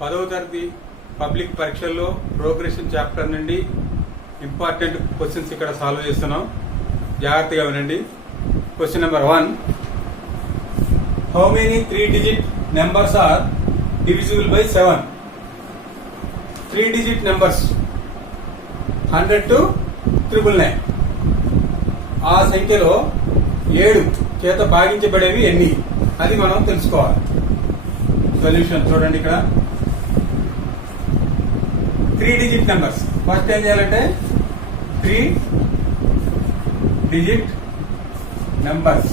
10వ తరగతి పబ్లిక్ పరీక్షల్లో ప్రోగ్రెషన్ చాప్టర్ నుండి ఇంపార్టెంట్ క్వశ్చన్స్ ఇక్కడ సాల్వ్ చేస్తున్నాం. జాగ్రత్తగా వినండి. Question number 1. How many 3-digit numbers are divisible by 7? 3-digit numbers 100 to 999. ఆ సంఖ్యలో 7 చేత భాగించబడేవి ఎన్ని అది మనం తెలుసుకోవాలి. సొల్యూషన్ చూడండి. ఇక్కడ 3-digit నెంబర్స్. ఫస్ట్ ఏం చేయాలంటే 3-digit నెంబర్స్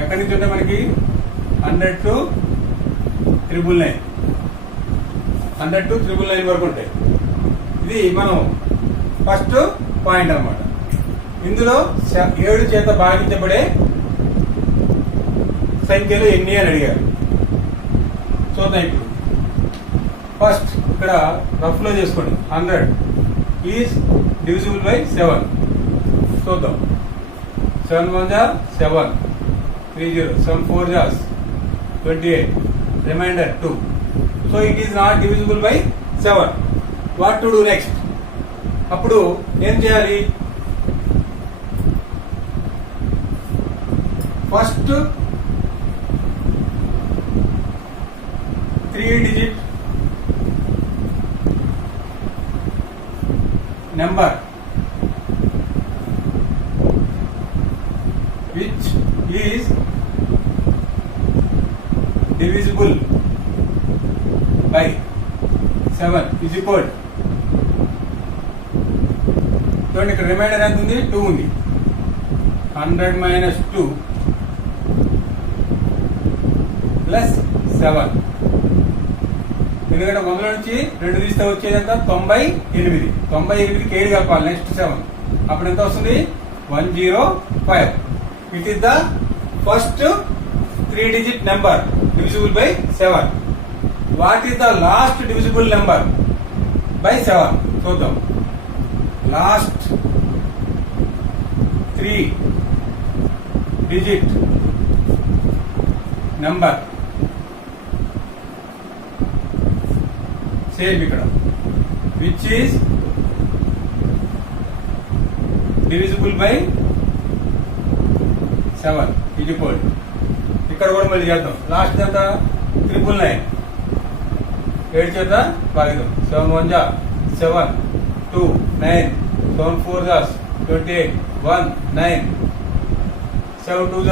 ఎక్కడి నుంచి ఉంటే మనకి 100 to 999. 100 to 999 వరకు ఉంటాయి. ఇది మనం ఫస్ట్ పాయింట్ అన్నమాట. ఇందులో 7 చేత భాగించబడే సంఖ్యలు ఎన్ని అని అడిగారు. చూద్దాం. ఇప్పుడు ఫస్ట్ ఇక్కడ రఫ్ లో చేసుకోండి. 100 ఈజ్ డివిజిబుల్ బై 7. చూద్దాం. 7 1 7, 30, 7 4 28, remainder 2. So it is not divisible by 7. What to do next? అప్పుడు ఏం చేయాలి? First 3-digit number which is divisible by 7 is equal. చూడండి, ఇక్కడ రిమైండర్ ఎంత ఉంది? 2 ఉంది. 100 minus 2 plus 7. ఎందుకంటే 100 నుంచి 2 తీస్తే వచ్చేది ఎంత? 98. 98కి 7 కలపాలి. నెక్స్ట్ 7. అప్పుడు ఎంత వస్తుంది? 105. It is the first 3-digit number divisible by 7. What is the last divisible number by 7? చూద్దాం. లాస్ట్ 3-digit నెంబర్ సేమ్ ఇక్కడ విచ్ ఈస్ డివిజిబుల్ బై 7 ఇది ఈక్వల్. ఇక్కడ కూడా మళ్ళీ చేద్దాం. లాస్ట్ చేత 999 7 చేత భాగిద్దాం. 7 1 7, 2 9, 7 4 28, 1 9, 7 2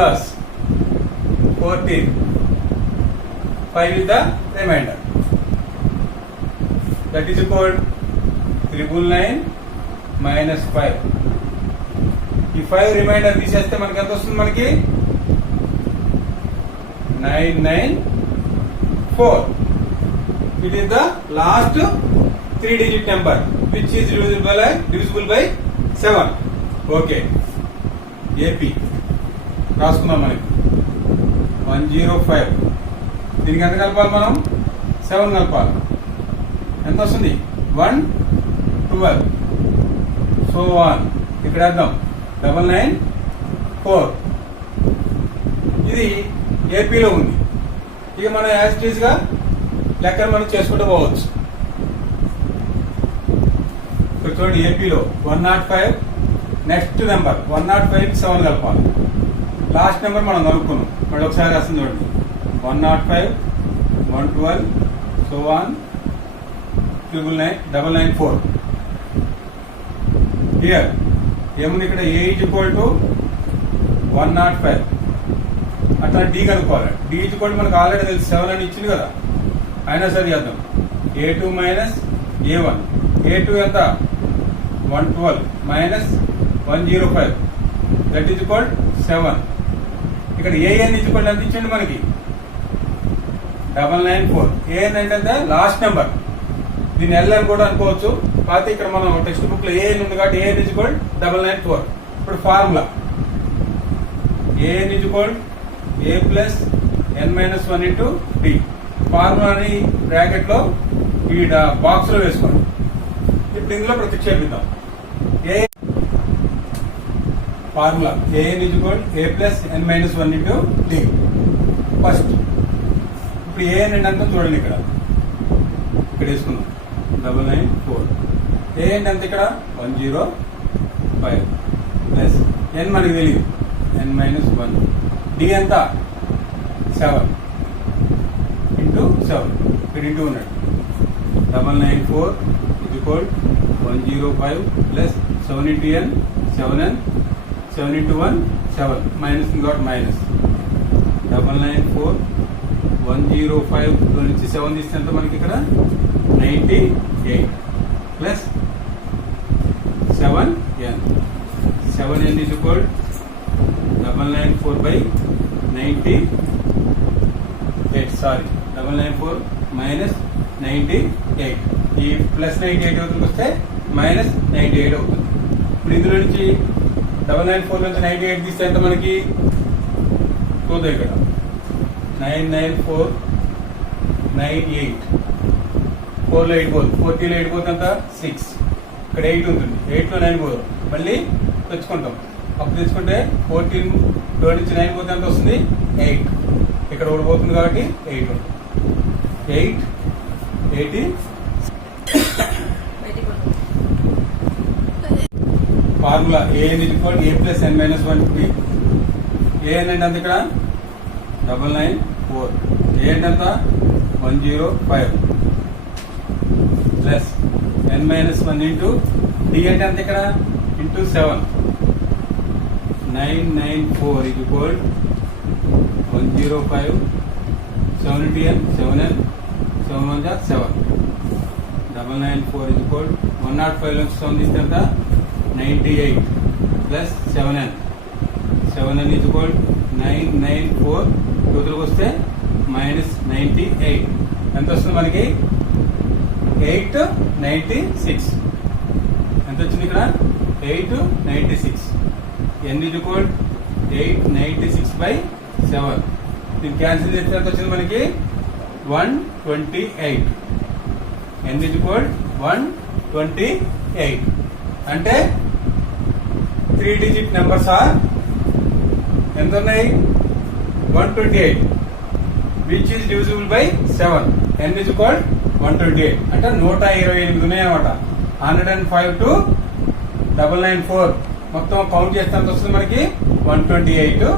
14, 5 is the remainder. That is equal 999 minus 5. ఈ 5 రిమైండర్ తీసేస్తే మనకి ఎంత వస్తుంది? మనకి 994. It is the last 3-digit number which is divisible by 7. Okay, AP రాసుకుందాం. మనకి 105. దీనికి ఎంత కలపాలి? మనం 7 కలపాలి. ఎంత వస్తుంది? 112. So on. ఇక్కడ వేద్దాం. 994. ఇది ఏపీలో ఉంది. ఇక మనం యాజ్ ఇట్ ఈజ్ గా లెక్కను మనం చేసుకుంటూ పోవచ్చు. ఇక్కడ చూడండి, ఏపీలో 105. నెక్స్ట్ నెంబర్ 105కి 7 కలపాలి. లాస్ట్ నెంబర్ మనం కనుక్కున్నాం. మళ్ళీ ఒకసారి వస్తుంది చూడండి. 105, 112, సో ఆన్, 999, 994. హియర్ ఏముంది? ఇక్కడ ఏ ఈజ్ ఈక్వల్ టు 105. అట్లా డి కనుక్కోవాలి. డి ఈజ్ ఈక్వల్ మనకు ఆల్రెడీ తెలుసు, 7 అని ఇచ్చింది కదా. అయినా సరే చేద్దాం. A2 minus A1. A2 ఎంత? 112 మైనస్ 105. That is equal 7. ఇక్కడ ఏఎన్ ఈజ్ ఈక్వల్ ఎంత ఇచ్చింది మనకి? 994. ఏఎన్ అంటే లాస్ట్ నెంబర్. దీన్ని ఎల్ అని కూడా అనుకోవచ్చు. కాకపోతే ఇక్కడ మనం టెక్స్ట్ బుక్ లో ఏఎన్ ఉంది కాబట్టి ఏఎన్ ఈజ్ ఈక్వల్ 994. ఇప్పుడు formula a n is equal a plus n minus 1 into d. ఫార్ములాని బ్రాకెట్ లో ఈ బాక్స్ లో వేసుకోండి. ఇప్పుడు ఇందులో ప్రతిక్షేపిద్దాం. ఏ formula an is equal a plus n minus 1 into d. First ఇప్పుడు ఏఎన్ అంతా చూడండి, ఇక్కడ వేసుకున్నాం 994. ఏఎన్ ఎంత ఇక్కడ 105 ప్లస్ ఎన్ మనకి తెలియదు, n-1. డి ఎంత 7 ఇంటూ 7, ఇక్కడ ఇంటూ ఉన్నాడు. 994 105 plus 7 into n 7n, 7 into 1 7, minus ఇంకోటి మైనస్. 994 105 నుంచి 7 తీస్తే ఎంత మనకి ఇక్కడ 98 plus 7n. 7n is equal 994/98. Sorry, 994 minus 98. ఈ ప్లస్ 98 అవుతుంది వస్తే మైనస్ 98 అవుతుంది. ఇప్పుడు ఇందులో నుంచి 994 నుంచి 98 తీస్తే ఎంత మనకి చూద్దాం. ఇక్కడ 99498, 4లో 8 పోదు, 40లో 8 పోతే అంత 6, ఇక్కడ 8 ఉంటుంది, 8లో 9 పోదు, మళ్ళీ తెచ్చుకుంటాం. అప్పుడు తెచ్చుకుంటే 14లో నుంచి 9 పోతే ఎంత వస్తుంది 8, ఇక్కడ ఒకటి పోతుంది కాబట్టి 8 ఉంటుంది. 80 formula a n equal a plus n minus 1 a n అంటే అంత ఇక్కడ 994, ఏఎన్ అంత 105 plus n minus 1 into d అంటే అంత ఇక్కడ into 7. 994 equal 105, 7 into n 7n, 7 1 7. 994 equal 105 నుంచి 7 తీస్తే ఎంత 98 ప్లస్ 7n, 7n ఈక్వల్ 994, టోటల్కి వస్తే మైనస్ 98. ఎంత వస్తుంది మనకి 896. ఎంత వచ్చింది ఇక్కడ 896. n equal 896/7. దీన్ని క్యాన్సిల్ చేస్తే ఎంత వచ్చింది మనకి 128. n ఈక్వల్ 128 అంటే 3 డిజిట్ నెంబర్స్ ఆర్ ఎంత ఉన్నాయి 128, which is divisible by 7. n is equal 128 అంటే 128 ఉన్నాయి అనమాట. 105 to 994 మొత్తం కౌంట్ చేస్తే ఎంత వస్తుంది మనకి 128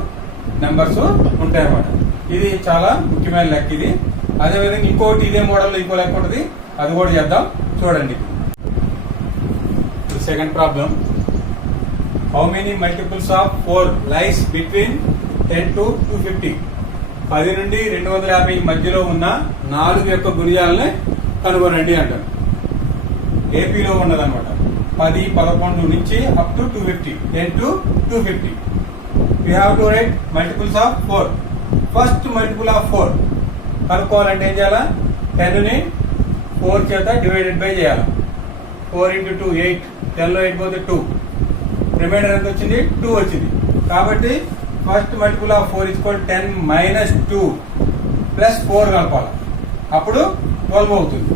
నెంబర్స్ ఉంటాయి అనమాట. ఇది చాలా ముఖ్యమైన లెక్క ఇది. అదేవిధంగా ఇంకోటి ఇదే మోడల్లో ఇంకో లెక్క ఉంటుంది, అది కూడా చేద్దాం చూడండి. Second problem, how many multiples of 4 lies between 10 to 250? 10 నుండి 250 మధ్యలో ఉన్న 4 యొక్క గుణిజాలని కనుగొనండి అంటారు. ఏపీలో ఉన్నదన్నమాట. 10, 11 నుంచి up to 250, 10 to 250. We have to write multiples of 4. First multiple of 4 కనుక్కోవాలంటే ఏం చేయాలా, 10 ని 4 చేత డివైడెడ్ బై చేయాలి. 4 into 2 8, 10లో 8 పోతే 2, రిమైండర్ ఎంత వచ్చింది 2 వచ్చింది. కాబట్టి first multiple of 4 equal 10 minus 2 plus 4 కలపాలి, అప్పుడు 12 అవుతుంది.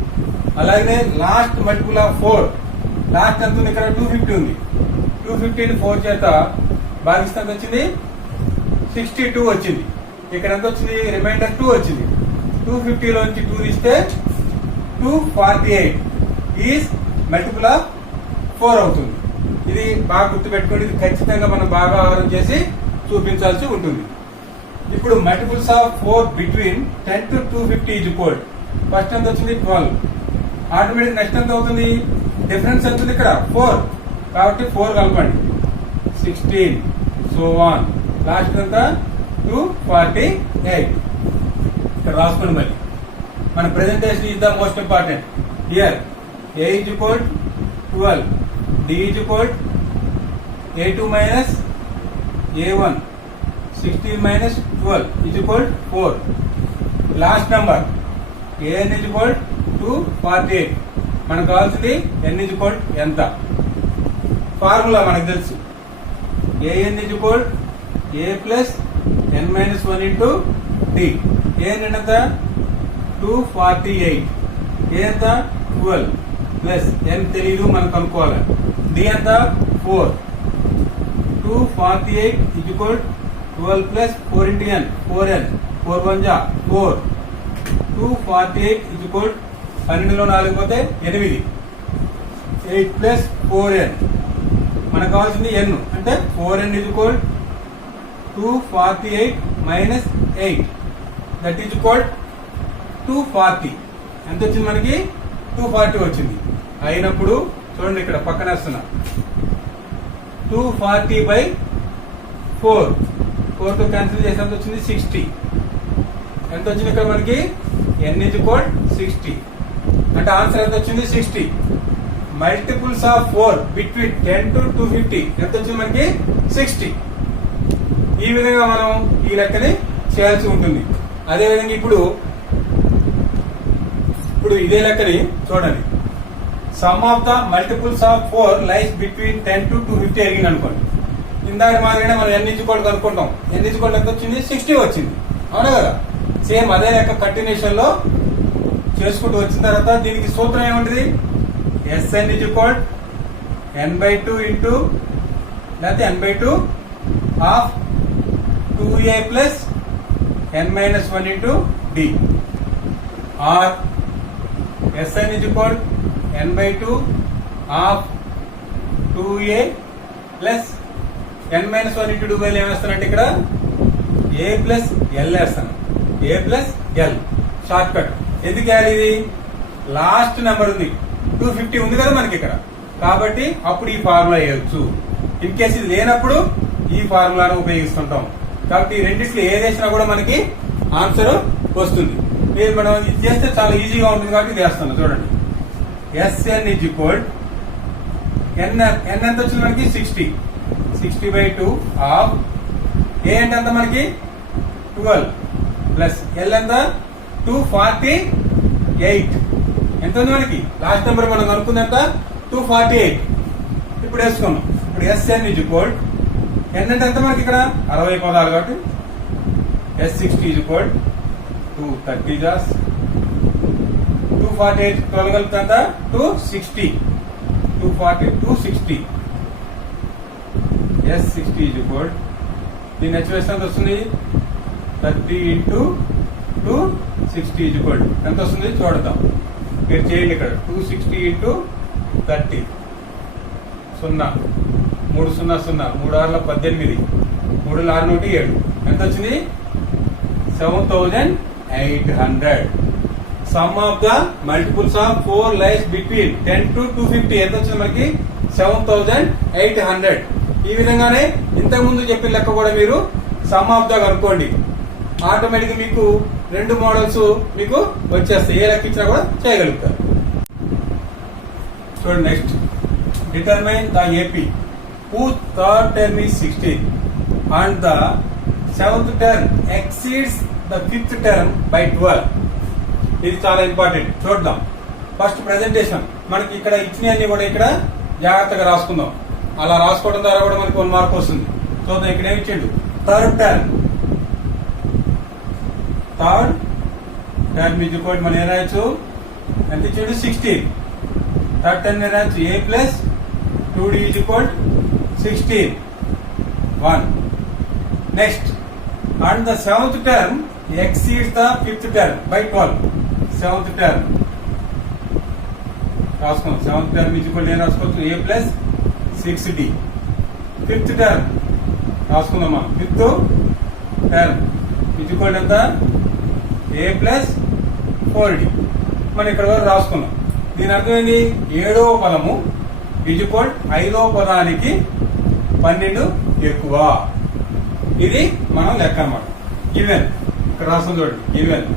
అలాగే లాస్ట్ మల్టిపుల్ ఆఫ్ 4, లాస్ట్ ఎంత ఉంది ఇక్కడ 250 ఉంది. 250 ని 4 చేత భాగిస్తే ఎంత వచ్చింది 62 వచ్చింది. ఇక్కడ ఎంత వచ్చింది రిమైండర్ 2 వచ్చింది. 250 లోంచి 2 తీస్తే 248 ఈజ్ మల్టిపుల్ ఆఫ్ 4 అవుతుంది. ఇది బాగా గుర్తుపెట్టుకోండి, ఇది ఖచ్చితంగా మనం బాగా ఆహారం చేసి చూపించాల్సి ఉంటుంది. ఇప్పుడు multiples of 4 between 10 to 250 is equal, first ఎంత వచ్చింది 12, ఆటోమేటిక్ నెక్స్ట్ ఎంత అవుతుంది, డిఫరెన్స్ ఎంత ఉంది ఇక్కడ 4, కాబట్టి 4 కలపండి, 16 సో ఆన్, లాస్ట్ ఎంత 248. ఇక్కడ రాసుకోండి. మరి మన presentation is the most important. Here a is equal 12, d is equal a2 minus a1, 16 minus 12 is equal 4. Last number an is equal to 48. మనకు కావాల్సింది n is equal ఎంత, ఫార్ములా మనకు తెలుసు. an is equal a plus n minus 1 into d. an ఎంత 248, a ఎంత 12 plus n తెలీదు మనం కనుక్కోవాలి. d ఎంత 4, 248 is equal 12 plus 4 into n, 4n, 4 1 4, 248 is equal 12లో 4 పోతే 8 8 ప్లస్ 4n మనకు కావాల్సింది n అంటే 4n is equal 248 minus 8 that is equal 240 ఎంత వచ్చింది మనకి 240 వచ్చింది అయినప్పుడు చూడండి ఇక్కడ పక్కన వేస్తున్నా 240 బై 4 తో క్యాన్సిల్ చేసి ఎంత వచ్చింది 60 ఎంత వచ్చింది ఇక్కడ మనకి n is equal 60 అంటే ఆన్సర్ ఎంత వచ్చింది 60 మల్టిపుల్స్ ఆఫ్ 4 బిట్వీన్ 10 to 250 ఎంత వచ్చింది మనకి 60 ఈ విధంగా మనం ఈ లెక్కని చేయాల్సి ఉంటుంది అదేవిధంగా ఇప్పుడు ఇదే లెక్కని చూడండి some of the multiples of 4 lies between 10 to 250 అడిగింది అనుకోండి ఇందాక మాదిరిగానే మనం n ఈక్వల్ కనుక్కుంటాం n ఈక్వల్ ఎంత వచ్చింది 60 వచ్చింది అవునా కదా సేమ్ అదే లెక్క కంటిన్యూషన్ లో చేసుకుంటూ వచ్చిన తర్వాత దీనికి సూత్రం ఏముంటుంది Sn is equal n/2 into లేకపోతే n/2 of 2a plus n-1 into d or Sn is equal n/2 of 2a plus n-1 into d బదులు ఏమేస్తానంటే ఇక్కడ a ప్లస్ l వేస్తాను a ప్లస్ l షార్ట్ కట్ ఎందుకు వేయాలి ఇది లాస్ట్ నెంబర్ ఉంది 250 ఉంది కదా మనకి ఇక్కడ కాబట్టి అప్పుడు ఈ ఫార్ములా వేయొచ్చు ఇన్ కేసు ఇది లేనప్పుడు ఈ ఫార్ములాను ఉపయోగిస్తుంటాం కాబట్టి ఈ రెండిట్లో ఏది వేసినా కూడా మనకి ఆన్సర్ వస్తుంది మీరు మనం ఇది చేస్తే చాలా ఈజీగా ఉంటుంది కాబట్టి ఇది వేస్తాను చూడండి Sn is equal n ఎంత వచ్చింది మనకి 60/2 ఆఫ్ a అంటే ఎంత మనకి 12 ప్లస్ l ఎంత 248 ఎంత ఉంది మనకి లాస్ట్ నెంబర్ మనం అనుకుంది ఎంత 248 ఇప్పుడు వేసుకున్నాం ఇప్పుడు Sn is equal n అంటే ఎంత మనకి ఇక్కడ 60 పదాలు కాబట్టి S60 is equal 230 జాస్ 248 12 కలిపితే ఎంత 260 260 S60 is equal దీని హెచ్వేషన్ ఎంత వస్తుంది 30 ఇంటూ 260 is equal ఎంత వస్తుంది చూడదాం మీరు చేయండి ఇక్కడ 260 ఇంటూ 30 0 3 0 0 3 6 18 3 6 1 7 ఎంత వచ్చింది 7800 some of the multiples of 4 lies between 10 to 250 ఎంత వచ్చింది మనకి 7800 ఈ విధంగానే ఇంతకు ముందు చెప్పిన లెక్క కూడా మీరు సమ్ ఆఫ్ ద కనుక్కోండి ఆటోమేటిక్ మీకు రెండు మోడల్స్ మీకు వచ్చేస్తాయి ఏ లెక్క ఇచ్చినా కూడా చేయగలుగుతారు చూడండి next determine the AP whose third term is 16 and the seventh term exceeds the fifth term by 12 ఇది చాలా ఇంపార్టెంట్ చూద్దాం ఫస్ట్ ప్రెజెంటేషన్ మనకి ఇక్కడ ఇచ్చినవన్నీ కూడా ఇక్కడ జాగ్రత్తగా రాసుకుందాం అలా రాసుకోవడం ద్వారా కూడా మనకి 1 మార్క్ వస్తుంది చూద్దాం ఇక్కడ ఏమి ఇచ్చిండు థర్డ్ టర్మ్ is equal మనం ఏం రాయొచ్చు ఎంత ఇచ్చాడు 16 థర్డ్ టర్మ్ ఏం రాయొచ్చు a plus 2d is equal 16 1 next and the seventh term exceeds the fifth term by 12 seventh term రాసుకుందాం సెవెంత్ టర్మ్ is equal ఏం రాసుకోవచ్చు a plus 6d fifth term రాసుకుందామా ఫిఫ్త్ టర్మ్ is equal ఎంత a plus 4d మనం ఇక్కడ వరకు రాసుకున్నాం దీని అర్థం ఏంటి 7వ పదము is equal 5వ పదానికి 12 ఎక్కువ ఇది మనం లెక్క అన్నమాట గివెన్ ఇక్కడ రాస్తాం చూడండి given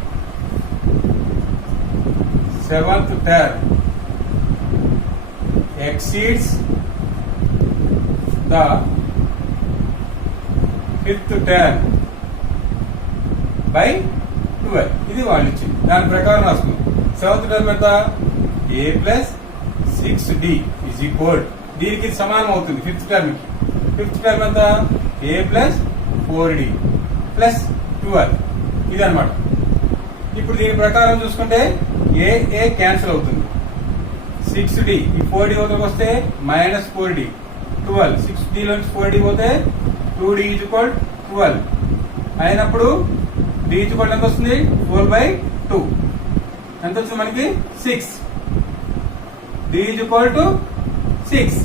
seventh term exceeds the fifth term by 12 ఇది వాళ్ళు ఇచ్చింది దాని ప్రకారం రాసుకుందాం సెవెంత్ టర్మ్ ఎంత a plus 6d is equal దీనికి సమానం అవుతుంది ఫిఫ్త్ టర్మ్ ఎంత a ప్లస్ 4d ప్లస్ 12 ఇది అన్నమాట ఇప్పుడు దీని ప్రకారం చూసుకుంటే a క్యాన్సిల్ అవుతుంది 6d ఈ 4d వద్దకు వస్తే మైనస్ 4d 12 6d లోంచి 4d పోతే 2d is equal 12 అయినప్పుడు d is equal ఎంత వస్తుంది 4/2 ఎంత వచ్చింది మనకి 6. D is equal to 6.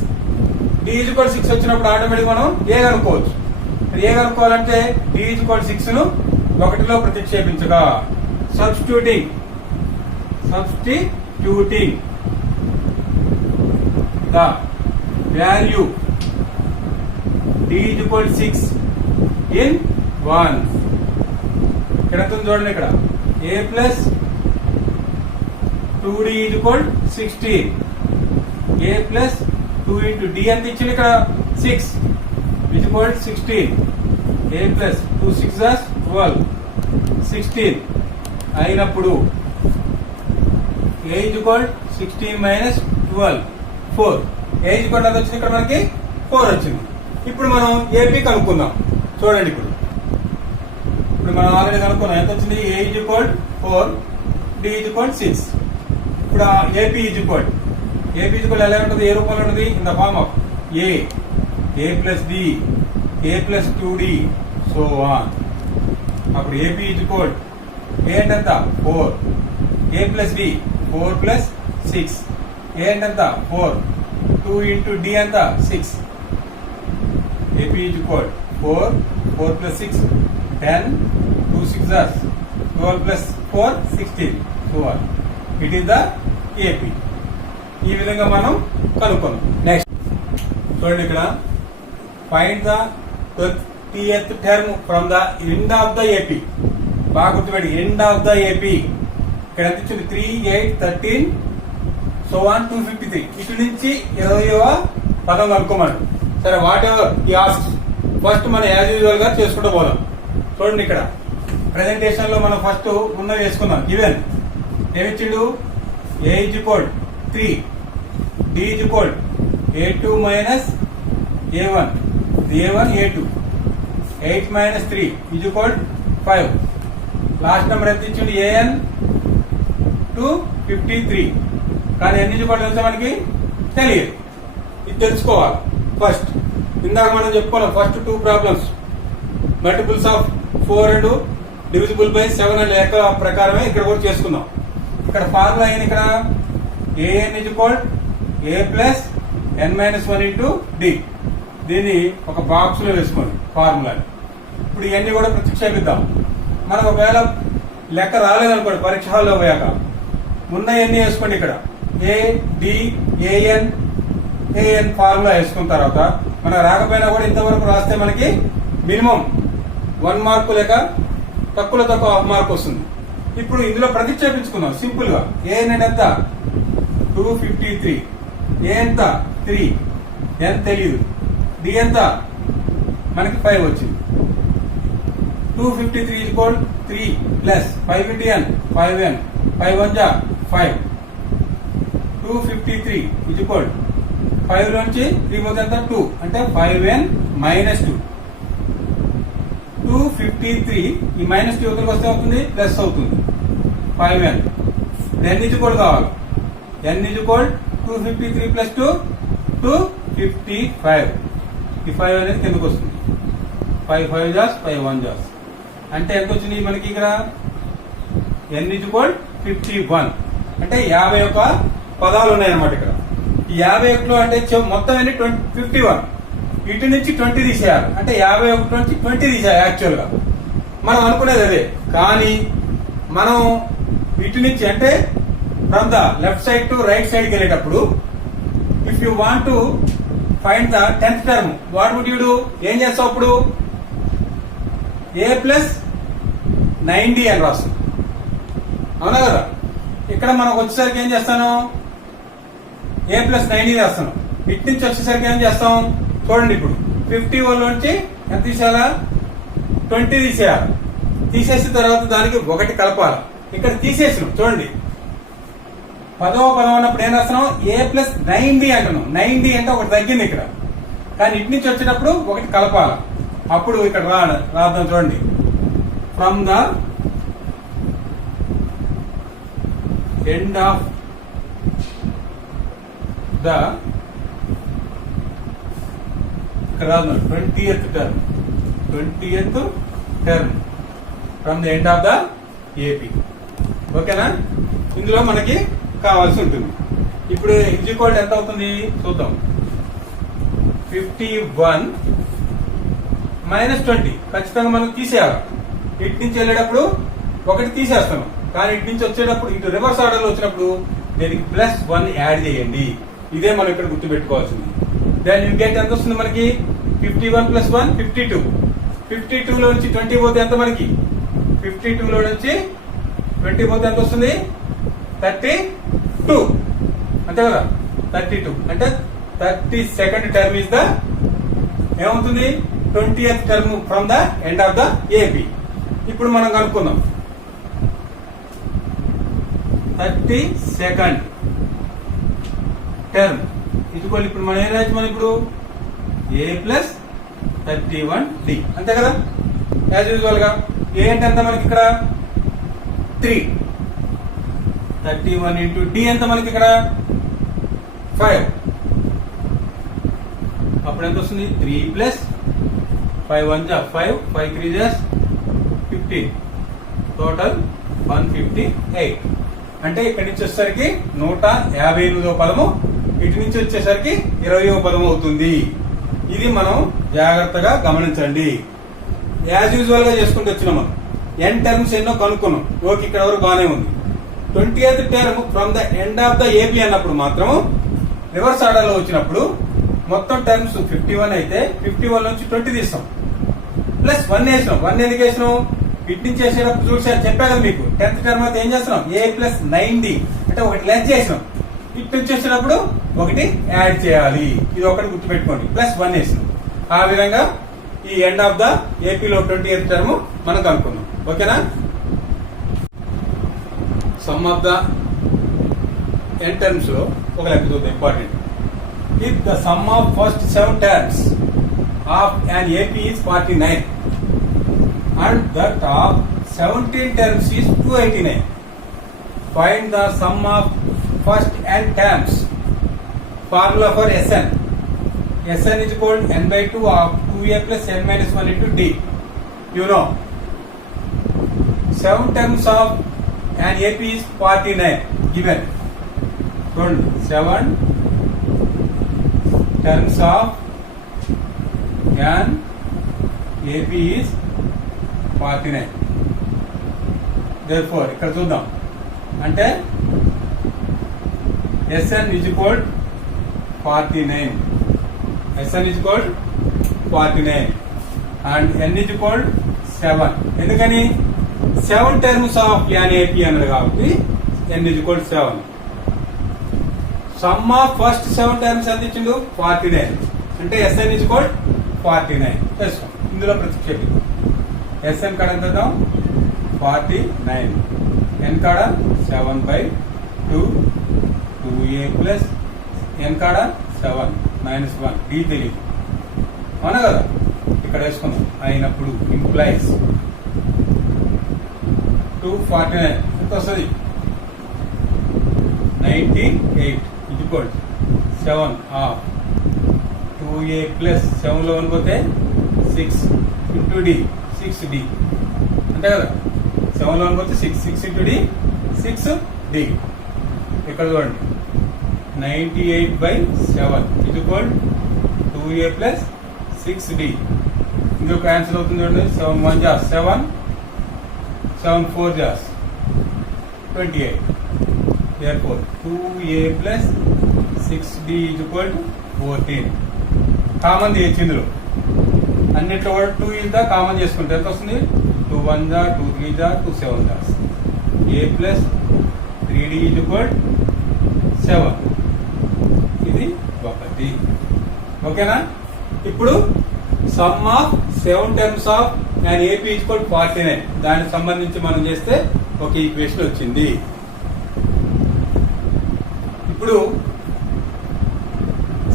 D is equal to 6 వచ్చినప్పుడు ఆటోమేటిక్ మనం ఏ కనుక్కోవచ్చు. ఏ కనుక్కోవాలంటే D is equal to 6 ను 1లో ప్రతిక్షేపించగా substituting the value D is equal to 6 in 1. ఇక్కడ చూడండి, ఇక్కడ a plus 2D is equal to 16. a plus 2 into D ఎంత ఇచ్చింది ఇక్కడ 6 is equal to 16. a plus 2 6 is 12. 16 అయినప్పుడు a is equal to 16 minus 12 4. a is equal to ఎంత వచ్చింది ఇక్కడ మనకి 4 వచ్చింది. ఇప్పుడు మనం AP కనుక్కుందాం. చూడండి, ఇప్పుడు మనం ఆల్రెడీ కనుక్కున్నాం. ఎంత వచ్చింది? a is equal to 4, d is equal to 6. ఇప్పుడు AP is equal ఎలా ఉంటుంది? ఏ రూపంలో ఉంటుంది? In the form of a plus b, a plus 2d, so on. అప్పుడు AP is equal a అంటే ఎంత? 4, a plus b 4 plus 6, a అంటే ఎంత? 4, 2 into d ఎంత? 6. AP is equal 4 plus 6 10, 2 6 is 12 plus 4 16, so on. It is the AP. ఈ విధంగా మనం కనుక్కుందాం. నెక్స్ట్ చూడండి, ఇక్కడ find the 20th term from the end of the AP. బాగా గుర్తుపెట్టి, ఎండ్ ఆఫ్ ద AP. ఇక్కడ ఎంత ఇచ్చింది? 3 8 13, సో ఆన్ 253. ఇటు నుంచి 20వ పదం కనుక్కోమని. సరే, వాట్ ఎవర్ ఈ ఆస్క్, ఫస్ట్ మనం యాజ్ యూజువల్ గా చేసుకుంటూ పోదాం. చూడండి, ఇక్కడ ప్రెజెంటేషన్ లో మనం ఫస్ట్ ఉన్నది వేసుకుందాం. Given ఏమిచ్చిండు? a is equal 3, d is equal a2 minus a1, a1 a2, 8 minus 3 is equal 5. Last number ఎంత ఇచ్చిండు? an 253. కానీ n is equal తెలుసా మనకి? తెలియదు. ఇది తెలుసుకోవాలి ఫస్ట్. ఇందాక మనం చెప్పుకోవాలి first 2 problems multiples of 4 and divisible by 7 అనే లెక్క ప్రకారమే ఇక్కడ కూడా చేసుకుందాం. ఇక్కడ ఫార్ములా అయింది. ఇక్కడ an is equal a plus n minus 1 into d. దీన్ని ఒక బాక్స్ లో వేసుకోండి ఫార్ములా. ఇప్పుడు ఇవన్నీ కూడా ప్రతిక్షేపిద్దాం. మనకు ఒకవేళ లెక్క రాలేదనుకోండి, పరీక్ష హాల్లో పోయాక ఉన్నవన్నీ వేసుకోండి. ఇక్కడ a d an ఫార్ములా వేసుకున్న తర్వాత మనకు రాకపోయినా కూడా ఇంతవరకు రాస్తే మనకి మినిమం 1 మార్కు లేక తక్కువ 1/2 మార్క్ వస్తుంది. ఇప్పుడు ఇందులో ప్రతిక్షేపించుకుందాం సింపుల్ గా. ఏ ఎంత? 253. ఏ ఎంత? 3. n తెలియదు. d ఎంత? మనకి 5 వచ్చింది. 253 is equal 3 plus 5 into n 5n, 5 1 ja 5. 253 is equal 5 నుంచి 3 పోతే ఎంత? 2 అంటే 5n minus 2. 253 ఈ మైనస్ 2 వద్దకు వస్తే అవుతుంది ప్లస్ అవుతుంది 5n. n is equal కావాలి. n is equal 253 plus 2 255. ఈ 5 అనేది కిందకు వస్తుంది. 5 5 జాస్ 5 1 జాస్ అంటే ఎంత వచ్చింది మనకి? ఇక్కడ n is equal 51. అంటే 51 పదాలు ఉన్నాయన్నమాట. ఇక్కడ ఈ 51లో అంటే మొత్తం అన్ని 51. ఇటు నుంచి 20 తీసేయాలి. అంటే 51 నుంచి 20 తీసేయాలి. యాక్చువల్ గా మనం అనుకునేది అదే, కానీ మనం ఇటు నుంచి అంటే from the left side to right side కి వెళ్ళేటప్పుడు if you want to find the 10th term, what would you do? ఏం చేస్తావు అప్పుడు? a ప్లస్ 9d అని రాస్తుంది, అవునా కదా? ఇక్కడ మనం వచ్చేసరికి ఏం చేస్తాను? a ప్లస్ 9d రాస్తాను. ఇటు నుంచి వచ్చేసరికి ఏం చేస్తాం? చూడండి, ఇప్పుడు 51 నుంచి ఎంత తీసేయాలా? 20 తీసేయాలి. తీసేసిన తర్వాత దానికి 1 కలపాలి. ఇక్కడ తీసేసినాం. చూడండి, 10వ పదం అన్నప్పుడు ఏం రాస్తున్నాం? a ప్లస్ 9d అంటున్నాం. 9d అంటే 1 తగ్గింది ఇక్కడ, కానీ ఇటు నుంచి వచ్చేటప్పుడు 1 కలపాలి. అప్పుడు ఇక్కడ రాద్దాం. చూడండి, from the end of the ఇక్కడ రాద్దాం 20th term from the end of the AP. ఓకేనా? ఇందులో మనకి కావాల్సి ఉంటుంది. ఇప్పుడు ఈక్వల్ ఎంత అవుతుంది చూద్దాం. 51 -20 ఖచ్చితంగా మనం తీసేయాలి. ఇటు నుంచి వెళ్ళేటప్పుడు ఒకటి తీసేస్తాం, కానీ ఇటు నుంచి వచ్చేటప్పుడు ఇటు రివర్స్ ఆర్డర్ లో వచ్చినప్పుడు దీనికి +1 యాడ్ చేయండి. ఇదే మనం ఇక్కడ గుర్తు పెట్టుకోవాల్సింది. దాని గెట్ ఎంత వస్తుంది మనకి? 51 + 1 52. 52 లో నుంచి 20 పోతే ఎంత మనకి? 52 లో నుంచి 20 పోతే ఎంత వస్తుంది? 32. అంతే కదా, 32 అంటే 32nd టర్మ్ ఇస్ ద ఏమవుతుంది? 20th term from the end of the AP. ఇప్పుడు మనం కనుక్కుందాం 32nd టర్మ్ ఈక్వల్. ఇప్పుడు మనం ఏం రాయొచ్చు? మనం ఇప్పుడు A + 31D అంతే కదా, యాజ్ యూజువల్ గా. ఏ అంటే ఎంత మనకి ఇక్కడ? 3. 31 × D ఎంత మనకి ఇక్కడ? 5. అప్పుడు ఎంత వస్తుంది? 3 + 5 1 5 5 3 15 టోటల్ 158. అంటే ఇక్కడి నుంచి వచ్చేసరికి 158వ పదము, ఇటు నుంచి వచ్చేసరికి 20వ పదము అవుతుంది. ఇది మనం జాగ్రత్తగా గమనించండి. యాజ్ యూజువల్ గా చేసుకుంటూ వచ్చినాం. మనం n టర్మ్స్ ఎన్నో కనుక్కున్నాం. ఓకే, ఇక్కడ వరకు బాగానే ఉంది. 20th term from the end of the AP అన్నప్పుడు మాత్రం రివర్స్ ఆర్డర్ లో వచ్చినప్పుడు మొత్తం టర్మ్స్ 51 అయితే 51 నుంచి 20 తీస్తాం, +1 వేసినాం. 1 ఎందుకు వేసినాం? ఇటు నుంచి వేసేటప్పుడు చూసారు, చెప్పా కదా మీకు. 10th టర్మ్ అయితే ఏం చేస్తున్నాం? A + 9D అంటే ఒకటి లెస్ చేసినాం. ఇటు నుంచి వచ్చేటప్పుడు ఒకటి యాడ్ చేయాలి. ఇది ఒకటి గుర్తుపెట్టుకోండి, +1 వేసినాం. ఆ విధంగా ఈ ఎండ్ ఆఫ్ ద ఏపీలో 20th టర్మ్ మనం కనుక్కున్నాం. ఓకేనా? Some of the n terms లో ఒక లెక్క చూద్దాం, important. If the sum of first 7 terms of an AP is 49 and that of 17 terms is 289, find the sum of first n terms. Formula for Sn. Sn is equal to n/2 of 2a + n - 1 × D. You know 7 terms of an AP is 49 given. 7 terms of an AP is 49. Therefore ఇక్కడ చూద్దాం. అంటే Sn is equal 49. Sn is equal 49 and n is equal 7. ఎందుకని 7 terms of an AP అన్నది కాబట్టి n is equal 7. Some of first 7 terms ఎంత ఇచ్చిండు? 49 అంటే Sn is equal 49. ఇందులో ప్రతిక్షేపిద్దాం. Sn కాడ ఎంత 49, n కాడ 7/2, 2a + n కాడ 7 - 1. D తెలియదు అవునా కదా, ఇక్కడ వేసుకుందాం. అయినప్పుడు ఇంప్లైస్ 249 ఎంత వస్తుంది? 98 ఈక్వల్ 7 ఆఫ్ 2a + 7 లో 1 పోతే 6 × D 6D అంతే కదా. 7 లో 1 పోతే 6 × D 6D. ఇక్కడ చూడండి 98/7 ఈక్వల్ 2a + 6D. ఇంకొక ఆన్సర్ అవుతుంది చూడండి. 7 1 7, 7 4 28. Therefore 2a + 6D equal 14. Common చేయొచ్చు ఇందులో. అన్నిట్లో కూడా 2 ఇంత కామన్ చేసుకుంటే ఎంత వస్తుంది? 2 1 2 3 2 7 a + 3D ఈక్వల్ 7. ఇది ఒకటి. ఓకేనా? ఇప్పుడు some of 7 terms of an AP equal 49 దానికి సంబంధించి మనం చేస్తే ఒక ఈక్వేషన్ వచ్చింది. ఇప్పుడు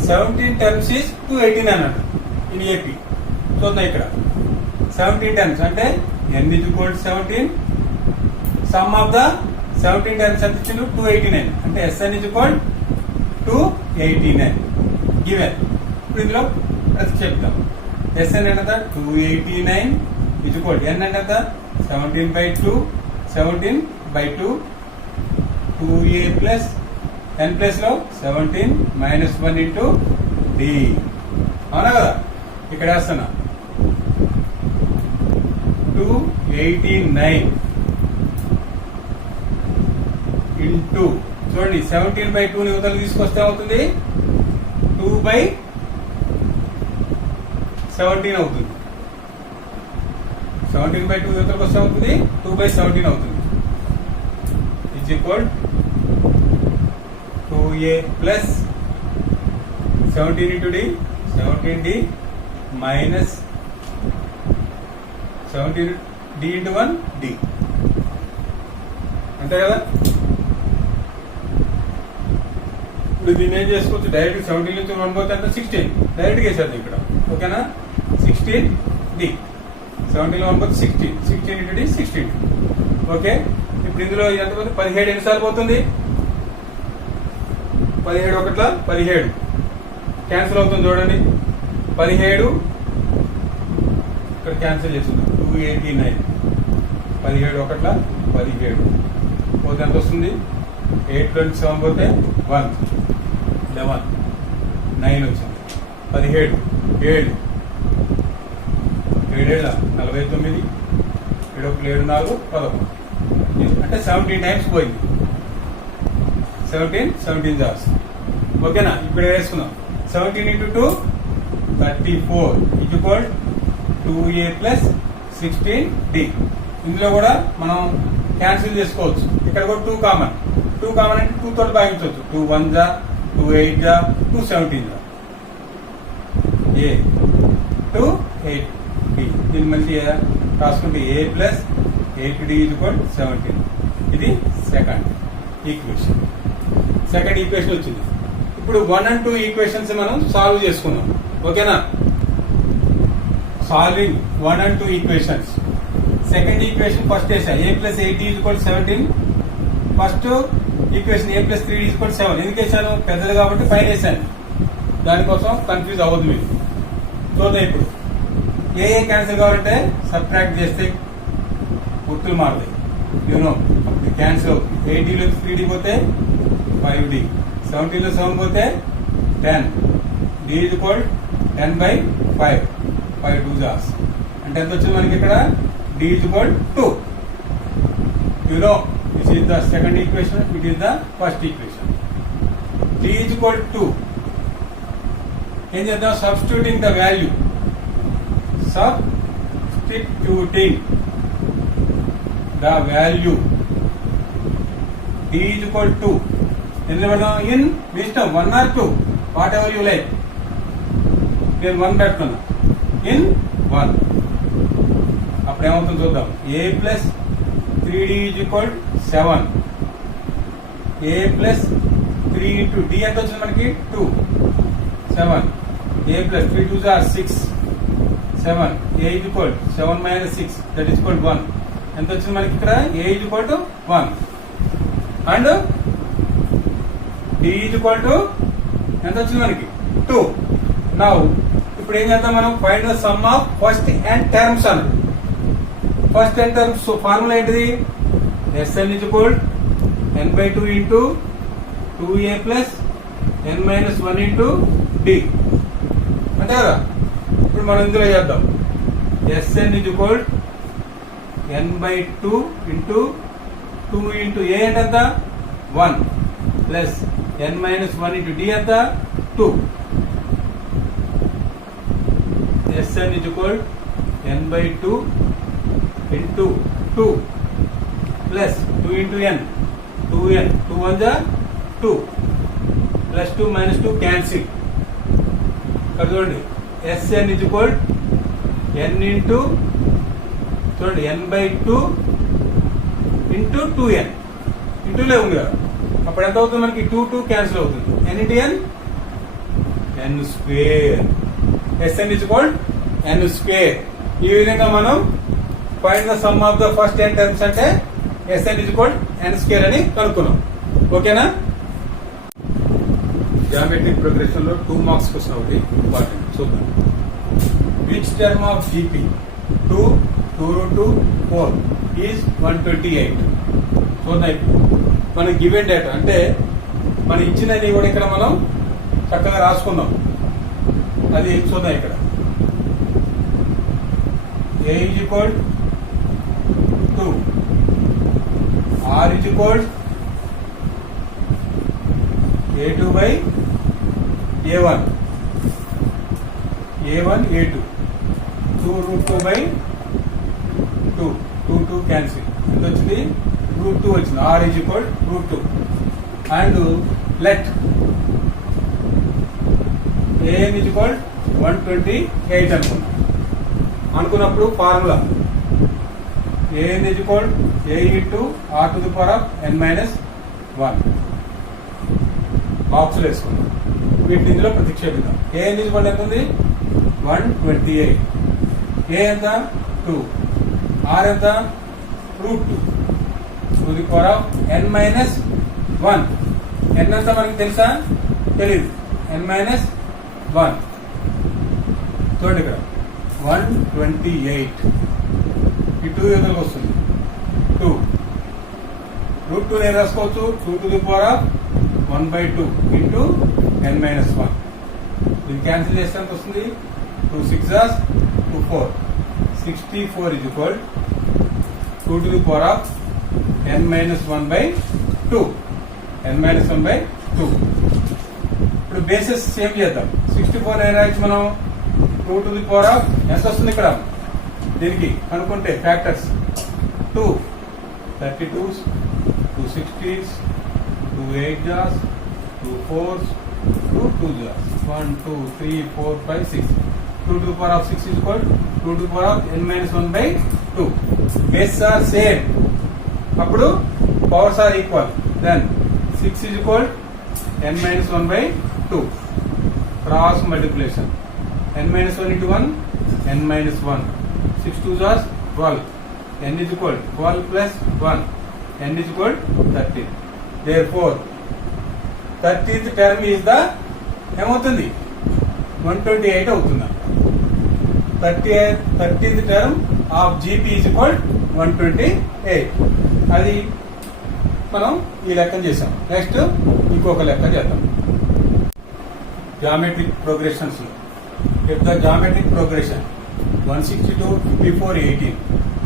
17 టర్మ్స్ ఈజ్ 289 అన్నట్టు ఇన్ ఏపీ. చూద్దాం ఇక్కడ 17 టర్మ్స్ అంటే n is equal to 17. Some of the 17 terms ఎంత ఇచ్చిండు? 289 అంటే Sn is equal to 289 given. ఇప్పుడు ఇందులో ప్రతిక్షేపిద్దాం. Sn ఎంత? 289 is equal to n ఎంత? 17/2, 17/2 2a ప్లస్ n ప్లస్ లో 17 మైనస్ 1 ఇంటూ d. అవునా కదా? ఇక్కడ వేస్తున్నా 289 ఇంటూ చూడండి 17/2 ని యువతలు తీసుకొస్తే అవుతుంది 2/17 అవుతుంది. 17/2 యువతలకు వస్తే అవుతుంది 2/17 అవుతుంది. Is equal 2a plus 17 into d 17d minus 17d into 1 d. అంతే కదా? ఇప్పుడు దీన్ని ఏం చేసుకోవచ్చు? డైరెక్ట్ 17 నుంచి 1 పోతే అంటే 16 డైరెక్ట్ వేసేద్దాం ఇక్కడ. ఓకేనా? 16d 17 1 పోతే 16 ఇంటూ d 16. ఓకే, ఇప్పుడు ఇందులో ఎంత పోతుంది? 17 ఎన్నిసార్లు పోతుంది? 17 ఒకట్ల 17 క్యాన్సిల్ అవుతుంది. చూడండి 17 ఇక్కడ క్యాన్సిల్ చేస్తుంది 289 17 ఒకట్ల 17 పోతే ఎంత వస్తుంది? 8 నుంచి 7 పోతే 1 11 9 వచ్చింది. 17 7 7 49 7 7 4 11 అంటే 17 టైమ్స్ పోయింది. 17 జార్స్. ఓకేనా? ఇప్పుడు వేసుకుందాం 17 into 2 34 equal 2a plus 16d. ఇందులో కూడా మనం క్యాన్సిల్ చేసుకోవచ్చు. ఇక్కడ కూడా 2 కామన్ అంటే 2 తోటి భాగించవచ్చు. 2 1 జా 2 8 జా 2 17 జా a 2 8d. దీన్ని మంచిగా రాసుకుంటే a ప్లస్ 8d ఈక్వల్ 17. ఇది సెకండ్ ఈక్వేషన్ వచ్చింది. ఇప్పుడు 1 and 2 ఈక్వేషన్స్ మనం సాల్వ్ చేసుకున్నాం. ఓకేనా? Solving 1 and 2 equations. Second equation first వేసా a plus 8d equal 17. First equation a plus 3d equal 7. ఎందుకు వేసాను? పెద్దది కాబట్టి పైన వేసాను. దానికోసం కన్ఫ్యూజ్ అవ్వద్దు మీరు. చూద్దాం ఇప్పుడు ఏ క్యాన్సిల్ కావాలంటే సబ్ట్రాక్ట్ చేస్తే గుర్తులు మారుతాయి. యూనో క్యాన్సిల్ అవుతుంది. 8d లో 3d పోతే 5d, 17 లో 7 పోతే 10, d ఈక్వల్ 10/5 5 2 జార్స్ అంటే ఎంత వచ్చింది మనకి ఇక్కడ? d equal 2. You know this is the second equation, it is the first equation. d equal 2 ఏం చేద్దాం? Substituting the value. Substituting the value d is equal to ఎందులో పెడదాం? ఇన్ మీ ఇష్టం 1 or 2 what ever you like. నేను 1 పెడుతున్నా. In 1 అప్పుడు ఏమవుతుంది చూద్దాం. a plus 3d is equal 7. a plus 3 into d ఎంత వచ్చింది మనకి? 2 7 a plus 3 2 are 6 7 a is equal 7 minus 6 that is equal 1. ఎంత వచ్చింది మనకి ఇక్కడ? a is equal to 1 and d is equal to ఎంత వచ్చింది మనకి? 2. నౌ ఇప్పుడు ఏం చేద్దాం మనం? Find the sum of first and terms అన్నది. ఫస్ట్ అండ్ టర్మ్స్ ఫార్ములా ఏంటిది? Sn is equal n/2 into 2a plus n minus 1 into d. అంతే కదా? ఇప్పుడు మనం ఇందులో చేద్దాం. Sn is equal n/2 into 2 into a అంటే ఎంత? 1 plus n minus 1 into d ఎంత? 2. Sn is equal n/2 into 2 plus 2 into n 2n 2 1 జా 2 ప్లస్ 2 మైనస్ 2 క్యాన్సిల్. ఇక్కడ చూడండి Sn is equal n into చూడండి n/2 ఇంటూ 2n ఇంటూలే ఉంది కదా. అప్పుడు ఎంత అవుతుంది మనకి? 2 2 క్యాన్సిల్ అవుతుంది. n into n n square. Sn is equal n square. ఈ విధంగా మనం find the sum of the first n terms అంటే Sn is equal n square అని కనుక్కున్నాం. ఓకేనా? జామెట్రిక్ ప్రోగ్రెషన్ లో 2 మార్క్స్ క్వశ్చన్ ఒకటి ఇంపార్టెంట్ చూద్దాం. Which term of GP 2 2 root 2 4 is 128. చూద్దాం. మన గివెన్ డేటా అంటే మన ఇచ్చినవి కూడా ఇక్కడ మనం చక్కగా రాసుకున్నాం. అది చూద్దాం ఇక్కడ. A is equal 2, R is equal A2 by A1, A1 A2, 2 root 2 by 2, 2 cancel. ఎంత వచ్చింది? root 2 వచ్చింది. R is equal root 2 and let An is equal 128 అనుకున్నప్పుడు formula An is equal A into R to the power of n minus 1 బాక్సులు వేసుకున్నాం. వీటిని ఇందులో ప్రతిక్షేపిద్దాం. An is equal ఎంత ఉంది? 128. A ఎంత? 2. R ఎంత? root 2 to the power of n minus 1. n ఎంత మనకి తెలుసా? తెలీదు. n minus 1. చూడండి ఇక్కడ 128. ఈ 2 ఎదురుకు వస్తుంది. 2 root 2 నేను రాసుకోవచ్చు. 2 to the power of 1/2 into n minus 1. దీన్ని క్యాన్సిల్ చేస్తే ఎంత వస్తుంది? 2 6s 2 4. 64 is equal 2 to the power of n minus 1/2. n minus 1/2. ఇప్పుడు బేసెస్ సేమ్ చేద్దాం. 64 ఏం రాయొచ్చు మనం? 2 to the power of ఎంత వస్తుంది ఇక్కడ? దీనికి అనుకుంటే factors 2 32s 2 60s 2 8s 2 4s 2 2s 1 2 3 4 5 6. 2 to the power of 6 is equal 2 to the power of n minus 1/2. Bases are same. అప్పుడు powers are equal. Then 6 is equal n minus 1/2. Cross multiplication n minus 1 into 1 n minus 1. 6 2s are 12. n is equal 12 plus 1. n is equal 13. Therefore 30th term is the ఏమవుతుంది? 128 అవుతుంది. 30th term of GP is equal 128. అది మనం ఈ లెక్కను చేసాం. Next ఇంకొక లెక్క చేద్దాం. Geometric progressions. If the geometric progression 162, 54, 18,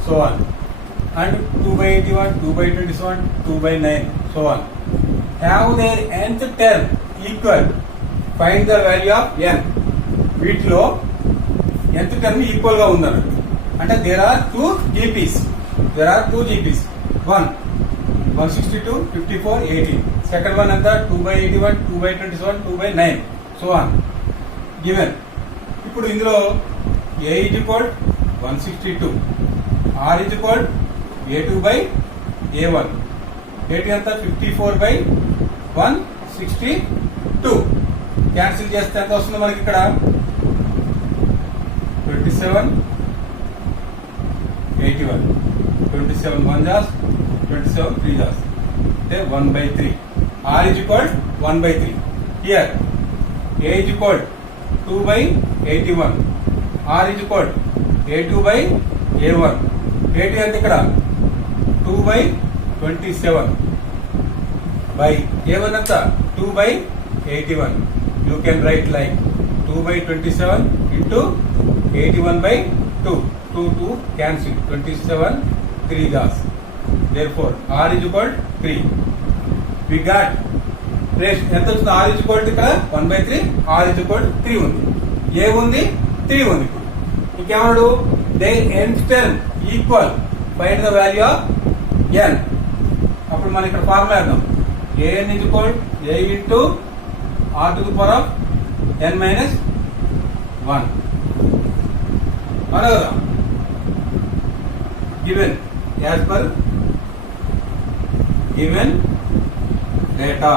so on, and 2/81, 2/27, 2/9, so on, have their nth term equal, find the value of n. వీటిలో nth term ఈక్వల్ గా ఉందన్నట్టు. అంటే there are two GPs. One 162, 54, 18. Second one ఎంత? 2/81, 2/27, 2/9, so on. Given. ఇప్పుడు ఇందులో A is equal 162, R is equal A2 by A1. A2 ఎంత? 54/162. Cancel చేస్తే ఎంత వస్తుంది మనకి ఇక్కడ? 27 81. 27 1 జాస్ 27 3 జాస్ అంటే 1/3. R is equal 1/3. Here A is equal 2/81. R is equal A2 by A1. A2 ఎంత ఇక్కడ? 2/27 by A1 ఎంత? 2/81. You can write like 2/27 into 81/2. 2 cancel. 27 3 gas. Therefore R is equal 3. We got ఎంత వచ్చింది? R is equal ఇక్కడ 1/3. R is equal 3 ఉంది. A ఉంది, 3 ఉంది. ఇంకేమన్నాడు? The nth term equal, find the value of n. అప్పుడు మనం ఇక్కడ ఫార్ములా వేద్దాం. An is equal A into R to the power of n minus 1. కదా given as per given data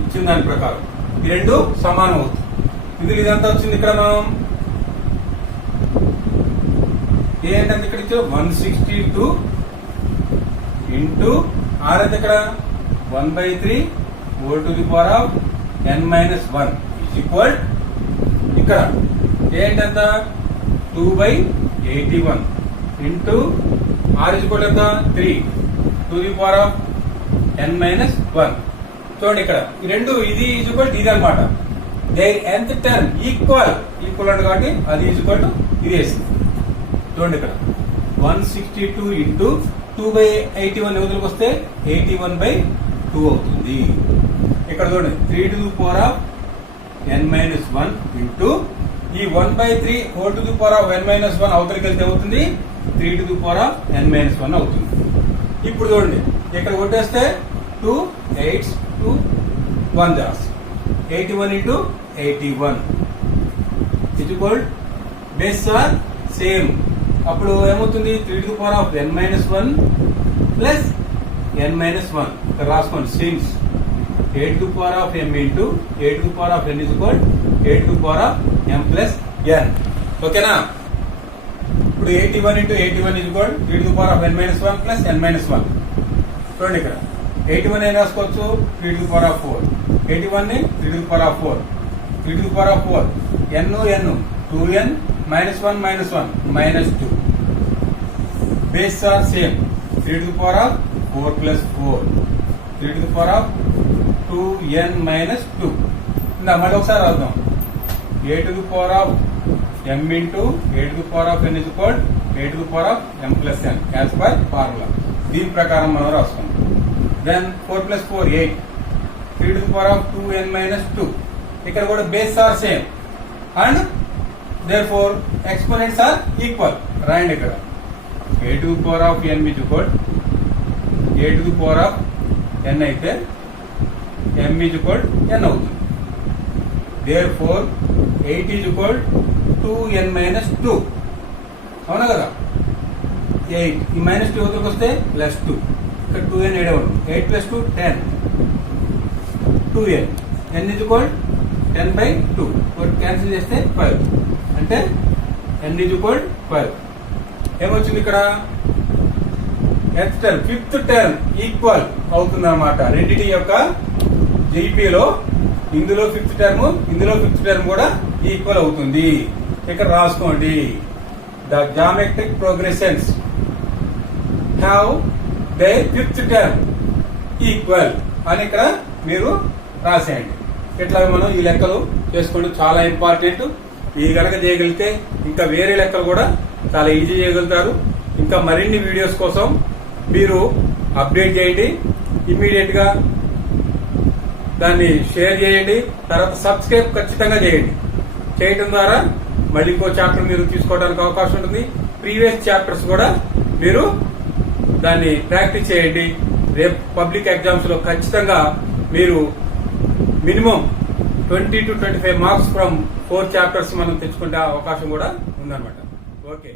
ఇచ్చిన దాని ప్రకారం ఈ రెండు సమానం అవుతుంది. ఇది ఇదంతా వచ్చింది ఇక్కడ మనం ఏంటంటే ఇక్కడ ఇచ్చా 162 ఇంటూ R అయితే ఇక్కడ 1/3 whole to the power of n minus 1 is equal ఇక్కడ ఏంటంత 2/81 ఇంటూ R is equal ఎంత 3 to the power of n minus 1. చూడండి ఇక్కడ ఈ రెండు ఇది ఈజ్వల్ ఇది అనమాట. దేర్ nth టర్మ్ ఈక్వల్ అంటే కాబట్టి అది ఈజ్వల్ ఇది వేసింది. చూడండి ఇక్కడ 162 ఇంటూ 2/81 యువతలకు వస్తే 81/2 అవుతుంది. ఇక్కడ చూడండి 3 to the power of n minus 1 into ఈ 1/3 whole to the power of n minus 1 అవతలికి వెళ్తే అవుతుంది 3 to the power of n minus 1 అవుతుంది. ఇప్పుడు చూడండి ఇక్కడ కొట్టేస్తే 2 8s 2 1 జాస్ 81 into 81 equal base are same. అప్పుడు ఏమవుతుంది 3 to the power of n minus 1 plus n minus 1 ఇక్కడ రాసుకోండి since 8 to the power of m into 8 to the power of n is equal 8 to the power of m plus n. ఓకేనా? ఇప్పుడు 81 into 81 is equal 3 to the power of n minus 1 plus n minus 1. చూడండి ఇక్కడ 81 ఏం రాసుకోవచ్చు 3 to the power of 4. 81 ని 3 to the power of 4. 3 to the power of 4. n 2n minus 1 minus 1 minus 2. Base are same. 3 to the power of 4 plus 4. 3 to the power of 2n minus 2. ఇందా మళ్ళీ ఒకసారి రాద్దాం. a to the power of m into a to the power of n is equal a to the power of m plus n as per formula. దీని ప్రకారం మనం రాసుకుందాం. Then 4 plus 4 8. 3 to the power of 2n minus 2. ఇక్కడ కూడా base are same and therefore exponents are equal. రాయండి ఇక్కడ a to the power of n is equal a to the power of n అయితే m is equal n అవుతుంది. therefore 8 is equal 2n minus 2. అవునా కదా? 8 ఈ minus 2 వద్దకు వస్తే plus 2 ఇక్కడ 2n ఏడవడం 8 plus 2 10 2n n is equal 10/2 cancel చేస్తే 5 అంటే n is equal 5. ఏమొచ్చింది ఇక్కడ ఫిఫ్త్ టర్మ్ ఈక్వల్ అవుతుంది అన్నమాట. రెండిటి యొక్క జీపీలో ఇందులో ఫిఫ్త్ టర్మ్ కూడా ఈక్వల్ అవుతుంది. ఇక్కడ రాసుకోండి the geometric progressions have they fifth term equal అని ఇక్కడ మీరు రాసేయండి. ఇట్లా మనం ఈ లెక్కలు చేసుకోండి, చాలా ఇంపార్టెంట్. ఈ గనక చేయగలిగితే ఇంకా వేరే లెక్కలు కూడా చాలా ఈజీ చేయగలుగుతారు. ఇంకా మరిన్ని వీడియోస్ కోసం మీరు అప్డేట్ చేయండి, ఇమ్మీడియట్ గా దాన్ని షేర్ చేయండి, తర్వాత సబ్స్క్రైబ్ ఖచ్చితంగా చేయండి. చేయడం ద్వారా మళ్ళీ ఇంకో చాప్టర్ మీరు తీసుకోవడానికి అవకాశం ఉంటుంది. ప్రీవియస్ చాప్టర్స్ కూడా మీరు దాన్ని ప్రాక్టీస్ చేయండి. రేపు పబ్లిక్ ఎగ్జామ్స్ లో ఖచ్చితంగా మీరు minimum 20 to 25 marks from 4 chapters మనం తెచ్చుకునే అవకాశం కూడా ఉందన్నమాట. ఓకే.